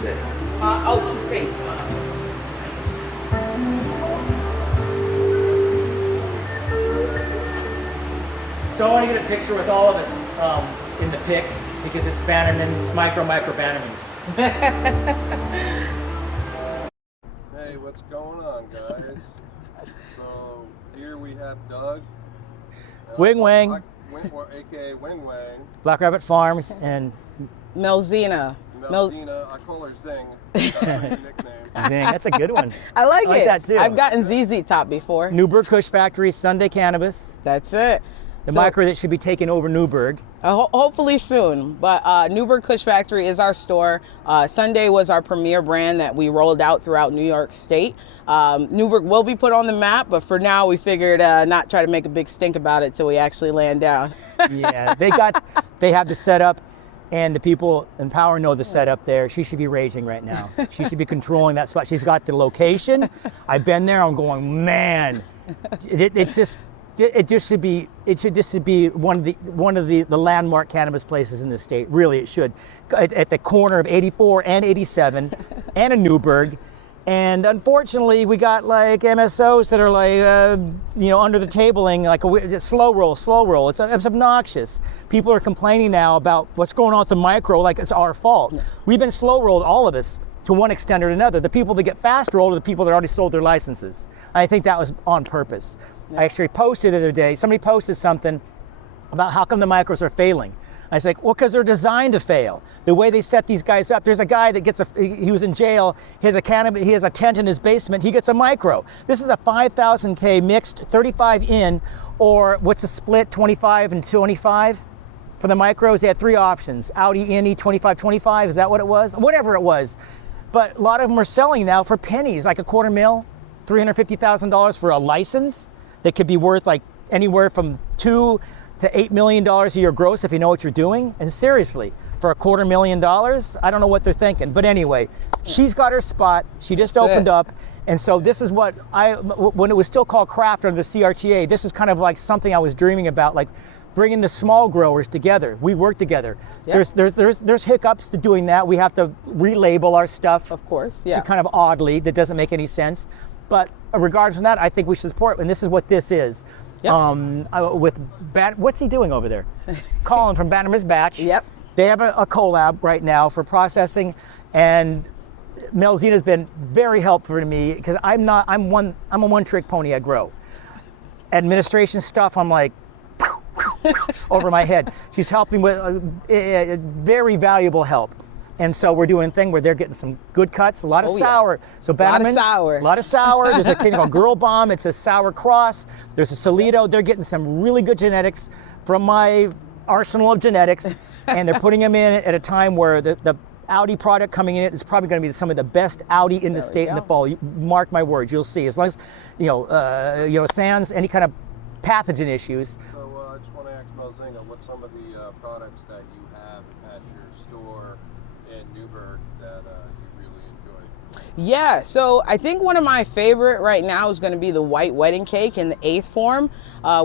today? Oh, he's great. So I want to get a picture with all of us in the pic because it's Bannerman's micro Bannerman's. Hey, what's going on, guys? So here we have Doug. Wing Wang. AKA Wing Wang. Black Rabbit Farms and Melzina. Melzina. I call her Zing. That's her nickname. Zing. That's a good one. I like it. that too. I've gotten ZZ Top before. Newburgh Kush Factory, Sunday Cannabis. That's it. The micro that should be taking over Newburgh. Hopefully soon. But Newburgh Kush Factory is our store. Sunday was our premier brand that we rolled out throughout New York State. Newburgh will be put on the map, but for now we figured not try to make a big stink about it till we actually land down. Yeah, they have the setup, and the people in power know the setup there. She should be raging right now. She should be controlling that spot. She's got the location. I've been there. I'm going, man, it should just be one of the landmark cannabis places in the state. Really, it should. At the corner of 84 and 87 and a Newburgh. And unfortunately, we got like MSOs that are like, under the tabling, like a slow roll. It's obnoxious. People are complaining now about what's going on with the micro, like it's our fault. Yeah. We've been slow rolled, all of us, to one extent or another. The people that get fast rolled are the people that already sold their licenses. I think that was on purpose. Yeah. I actually posted the other day, somebody posted something about how come the micros are failing. I was like, well, because they're designed to fail. The way they set these guys up, there's a guy that he was in jail, he has a tent in his basement, he gets a micro. This is a 5,000K mixed, 35 in, or what's the split, 25 and 25? For the micros, they had three options, Audi Innie 25-25, is that what it was? Whatever it was. But a lot of them are selling now for pennies, like $250,000, $350,000 for a license that could be worth like anywhere from $2 to $8 million a year gross if you know what you're doing. And seriously, for $250,000, I don't know what they're thinking. But anyway, she's got her spot. She just opened up. And so this is what when it was still called craft under the CRTA, this is kind of like something I was dreaming about, like bringing the small growers together. We work together. Yep. There's hiccups to doing that. We have to relabel our stuff. Of course, yeah. Kind of oddly, that doesn't make any sense. But regardless of that, I think we should support, and this is what this is. Yep. What's he doing over there? Colin from Bannerman's Batch. Yep. They have a collab right now for processing, and Melzina's been very helpful to me because I'm a one-trick pony. I grow. Administration stuff, I'm like over my head. She's helping with very valuable help. And so we're doing a thing where they're getting some good cuts, a lot of sour. Yeah. So Bannerman's, a lot of sour. There's a thing called Girl Bomb. It's a sour cross. There's a Solido. They're getting some really good genetics from my arsenal of genetics, and they're putting them in at a time where the Audi product coming in is probably going to be some of the best Audi in the state in the fall. Mark my words, you'll see. As long as sans any kind of pathogen issues. So I just want to ask Melzina, what's some of the products that you have at your store in Newburgh that you really enjoy? Yeah, so I think one of my favorite right now is going to be the white wedding cake in the 8th form.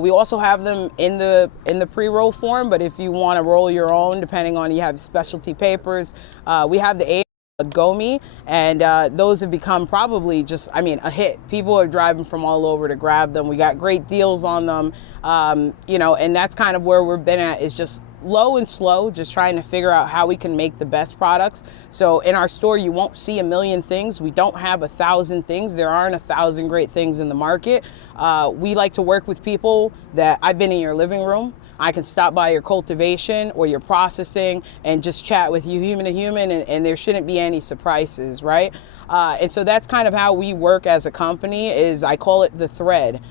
We also have them in the pre-roll form, but if you want to roll your own, depending on you have specialty papers, we have the Gomi, and those have become probably a hit. People are driving from all over to grab them. We got great deals on them, and that's kind of where we've been at, is just low and slow, just trying to figure out how we can make the best products. So in our store, you won't see a million things. We don't have 1,000 things. There aren't 1,000 great things in the market. We like to work with people that I've been in your living room. I can stop by your cultivation or your processing and just chat with you human to human, and there shouldn't be any surprises, right? And so that's kind of how we work as a company, is I call it the thread.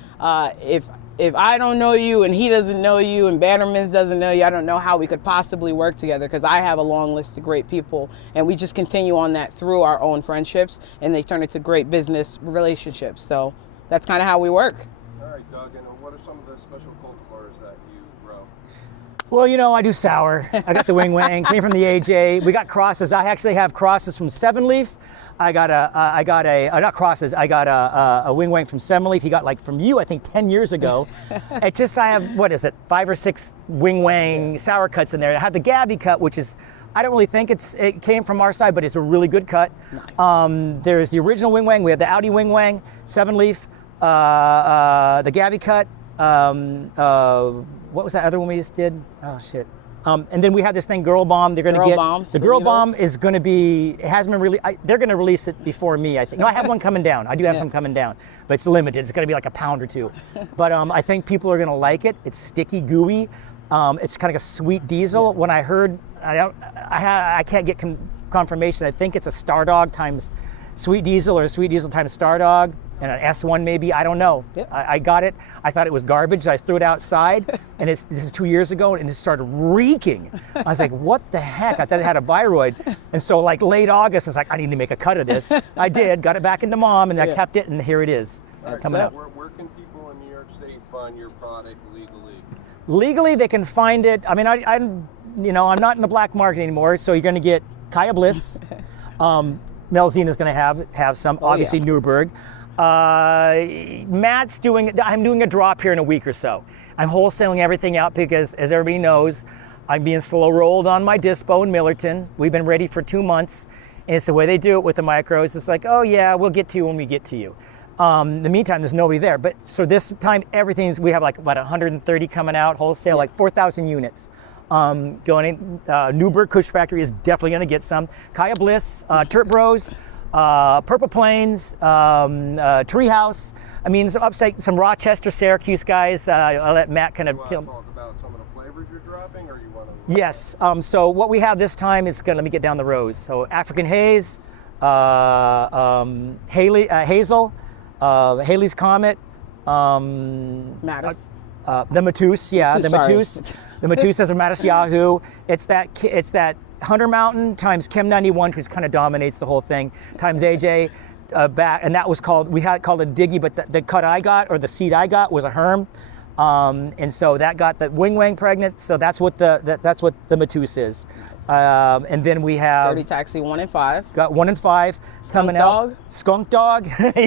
If I don't know you and he doesn't know you and Bannerman's doesn't know you, I don't know how we could possibly work together, because I have a long list of great people, and we just continue on that through our own friendships, and they turn into great business relationships. So that's kind of how we work. All right, Doug, and what are some of the special cultivars that you grow? Well, you know, I do sour. I got the Wing Wang, came from the AJ. We got crosses. I actually have crosses from Seven Leaf. I got not crosses, I got a Wing Wang from Seven Leaf. He got like from you, I think 10 years ago. It's just, I have, what is it, 5 or 6 Wing Wang sour cuts in there. I had the Gabby cut, which is, I don't really think it came from our side, but it's a really good cut. Nice. There's the original Wing Wang. We have the Audi Wing Wang, Seven Leaf, the Gabby cut. What was that other one we just did? Oh shit. And then we have this thing, Girl Bomb. They're going to get the Girl Bomb is going to be. It hasn't been really. They're going to release it before me, I think. No, I have one coming down. I do have some coming down, but it's limited. It's going to be like a pound or 2. But I think people are going to like it. It's sticky, gooey. It's kind of like a sweet diesel. When I heard, I can't get confirmation. I think it's a Star Dog times sweet diesel or a sweet diesel times Star Dog. And an S1 maybe, I don't know. Yep. I got it. I thought it was garbage. So I threw it outside, and this is 2 years ago, and it started reeking. I was like, what the heck? I thought it had a viroid. And so like late August, it's like, I need to make a cut of this. I did, got it back into Mom, and I kept it, and here it is. Coming up. Where can people in New York State find your product legally? Legally, they can find it. I mean, I'm not in the black market anymore, so you're going to get Kaya Bliss. Melzina is going to have some, obviously Newburgh. Matt's I'm doing a drop here in a week or so. I'm wholesaling everything out because, as everybody knows, I'm being slow rolled on my dispo in Millerton. We've been ready for 2 months, and it's the way they do it with the micros. It's like, oh yeah, we'll get to you when we get to you. In the meantime, there's nobody there. But so this time, we have like about 130 coming out wholesale, like 4,000 units. Going in. Newburgh Kush Factory is definitely going to get some. Kaya Bliss, Turt Bros, Purple Plains, Treehouse. I mean, some Rochester, Syracuse guys. I'll let Matt kind of talk about some of the flavors you're dropping, or you want to? Yes. So what we have this time is let me get down the rows. So African Haze, Hazel, Haley's Comet, Mattis. The Matus, the Matus is a Mattis Yahoo. It's that Hunter Mountain times Chem 91, which kind of dominates the whole thing, times AJ back, and that was called, we had it called a Diggy, but the cut I got, or the seed I got, was a Herm, and so that got the Wing Wang pregnant. So that's what the Matus is, and then we have Dirty Taxi 1 and 5. Got 1 and 5 coming out. Skunk Dog. Skunk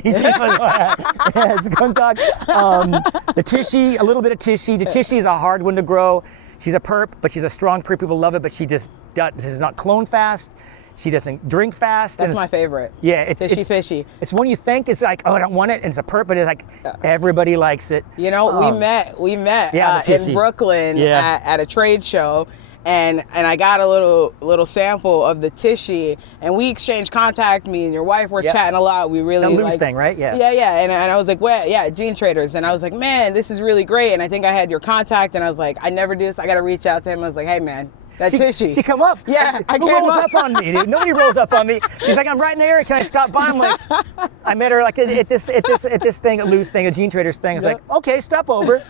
Dog. The Tishy, a little bit of Tishy. The Tishy is a hard one to grow. She's a perp, but she's a strong perp. People love it, but she does not clone fast. She doesn't drink fast. That's my favorite. Yeah. Fishy. It's when you think it's like, oh, I don't want it, and it's a perp, but it's like, everybody likes it. You know, we met in Brooklyn at a trade show. And I got a little sample of the Tishy, and we exchanged contact. Me and your wife were chatting a lot. We really it's a loose thing, right? Yeah. Yeah. And I was like, well, yeah, Gene Traders. And I was like, man, this is really great. And I think I had your contact, and I was like, I never do this. I got to reach out to him. I was like, hey, man. That Tishy. She come up. Yeah, Who rolls up on me, dude? Nobody rolls up on me. She's like, I'm right in the area. Can I stop by? I'm like, I met her like at this thing, a loose thing, a Gene Traders thing. I was like, okay, stop over.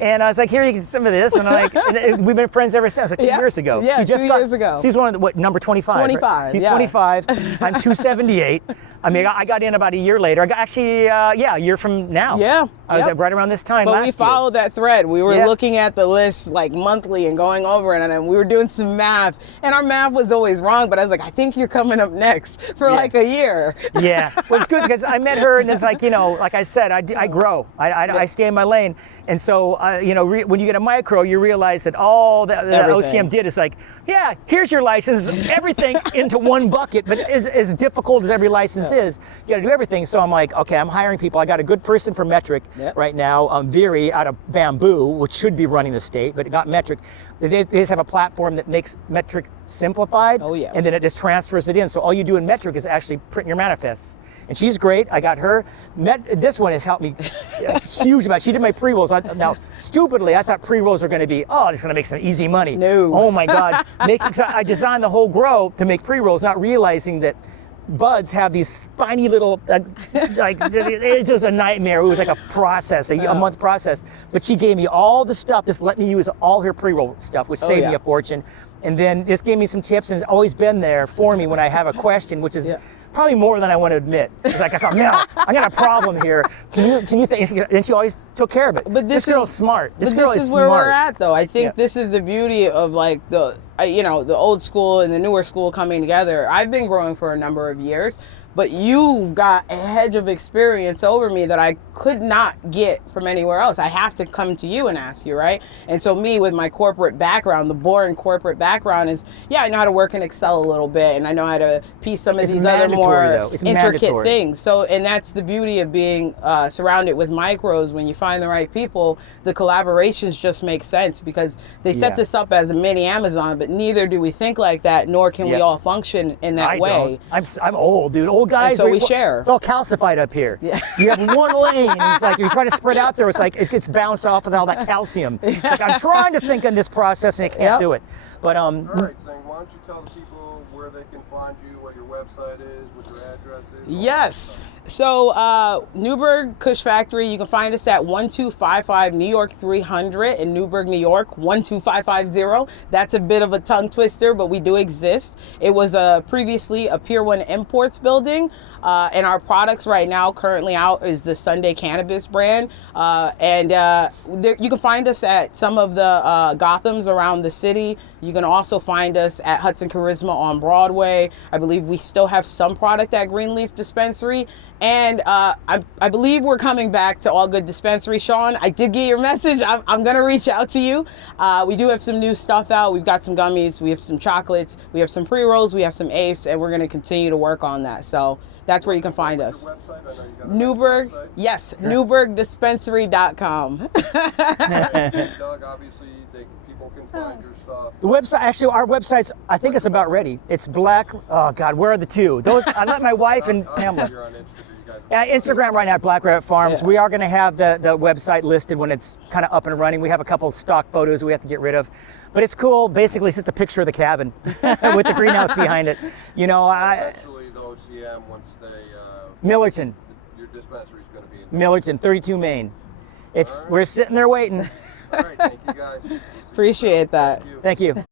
And I was like, here, you get some of this. And I'm like, and we've been friends ever since. Like 2 years ago. Yeah, she just 2 years ago. She's one of the, number 25? 25. Right? She's 25. I'm 278. I mean, I got in about a year later. I got actually, a year from now. Yeah. I was right around this time last year. But we followed that thread. We were looking at the list like monthly and going over it, and then we were doing some math. And our math was always wrong, but I was like, I think you're coming up next for like a year. Yeah. Well, it's good because I met her, and it's like, like I said, I grow. I stay in my lane. And so, when you get a micro, you realize that all that OCM did is like, yeah, here's your license, everything into one bucket. But as difficult as every license is, you got to do everything. So I'm like, okay, I'm hiring people. I got a good person for metric right now, Viri out of Bamboo, which should be running the state, but it got metric. They just have a platform that makes metric simplified, and then it just transfers it in. So all you do in metric is actually print your manifests. And she's great. I got her. This one has helped me a huge amount. She did my pre-rolls. Now, stupidly, I thought pre-rolls were going to be, it's going to make some easy money. No. Oh my God. I designed the whole grow to make pre-rolls, not realizing that buds have these spiny little, it was a nightmare. It was like a process, a month process. But she gave me all the stuff, just let me use all her pre-roll stuff, which saved me a fortune. And then just gave me some tips, and it's always been there for me when I have a question, which is Probably more than I want to admit. It's like, I thought, man, I got a problem here. Can you think? And she always took care of it. But this girl's smart. This girl is where smart. we're at, though. I think this is the beauty of like the old school and the newer school coming together. I've been growing for a number of years, but you've got a hedge of experience over me that I could not get from anywhere else. I have to come to you and ask you, right? And so me, with my corporate background, the boring corporate background is, I know how to work in Excel a little bit, and I know how to piece some of these other more intricate things. So, and that's the beauty of being surrounded with micros. When you find the right people, the collaborations just make sense, because they set this up as a mini Amazon, but neither do we think like that, nor can we all function in that way. I'm old, dude. Old guys, and so we share. It's all calcified up here. Yeah. You have one lane, and it's like, you try to spread out there, it's like it gets bounced off with all that calcium. It's like, I'm trying to think in this process and I can't do it. But all right, Zing, why don't you tell the people where they can find you, what your website is, what your address is? Yes. So Newburgh Kush Factory, you can find us at 1255 New York 300 in Newburgh, New York, 12550. That's a bit of a tongue twister, but we do exist. It was previously a Pier 1 Imports building, and our products right now currently out is the Sunday Cannabis brand. You can find us at some of the Gothams around the city. You can also find us at Hudson Charisma on Broadway. I believe we still have some product at Greenleaf Dispensary. And I believe we're coming back to All Good Dispensary. Sean, I did get your message. I'm going to reach out to you. We do have some new stuff out. We've got some gummies. We have some chocolates. We have some pre-rolls. We have some apes. And we're going to continue to work on that. So that's where you can find us. Newburgh, yes, NewburghDispensary.com. Doug, obviously, people can find your stuff. the website, actually, our website's, I think it's about ready. It's black, oh God, where are the two? Those, I let my wife and Pamela. You're on Instagram. Instagram right now, Black Rabbit Farms. Yeah. We are going to have the website listed when it's kind of up and running. We have a couple of stock photos we have to get rid of, but it's cool. Basically, it's just a picture of the cabin with the greenhouse behind it. You know, Actually, the OCM, once they Millerton. Your dispensary is going to be in Millerton, 32 Main. It's We're sitting there waiting. All right, thank you guys. Appreciate that. Thank you.